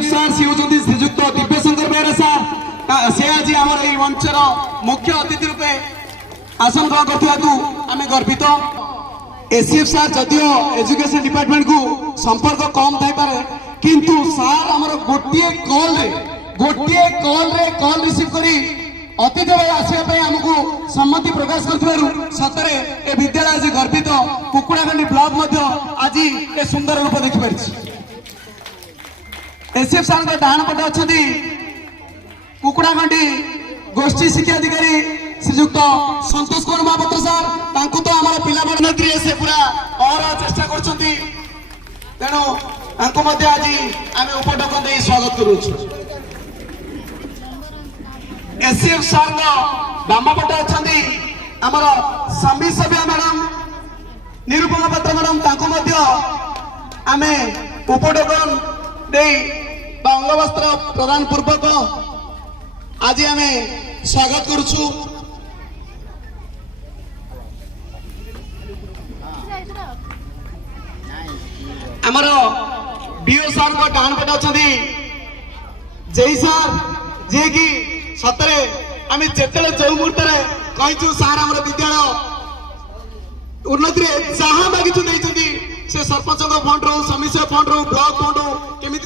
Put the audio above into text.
SCF सार सी होचंदी श्रीयुक्त दिव्यशंकर बेहरा सार से आज आमर ए मंचर मुख्य अतिथि रूपे आसन ग्रहण करथिबातु आमे गर्वित। एससीएफ सार जदियो एजुकेशन डिपार्टमेंट को संपर्क कम थाई पारे किंतु सार आमर गोटिए कॉल रे कॉल रिसीव करी अतिथि भाई आसवाई आमको सम्मति प्रकाश कर सतरे ए विद्यालय आज गर्वित। कुकुड़ाखंडी ब्लॉक आज ए सुंदर रूप देखिपार। एसएफ सार डाण पटे अच्छा कुकुड़ाखंडी गोष्ठी शिक्षा अधिकारी श्रीयुक्त संतोष कुमार महापात्र सार तो आम पिला मंत्री से पूरा और चेष्टा कर तेणु आज आम उपटकन दे स्वागत करुचु। एससीएफ सार बाम पटे अच्छा आमर समी सभ्या मैडम निरुपमा पात्र मैडम आम उपटकन दे अंगवस्त्र प्रदान पूर्वक आज आम स्वागत करुचु। आमर बीओ सार को डाण पटे अच्छा जय सार जे कि सतरे आम जिते जो मुहूर्त कहीचु सार आम विद्यालय उन्नति जहाँ मागिचु से सरपंच फंड रो समिति फंड रो ब्लॉक फंड रो केमी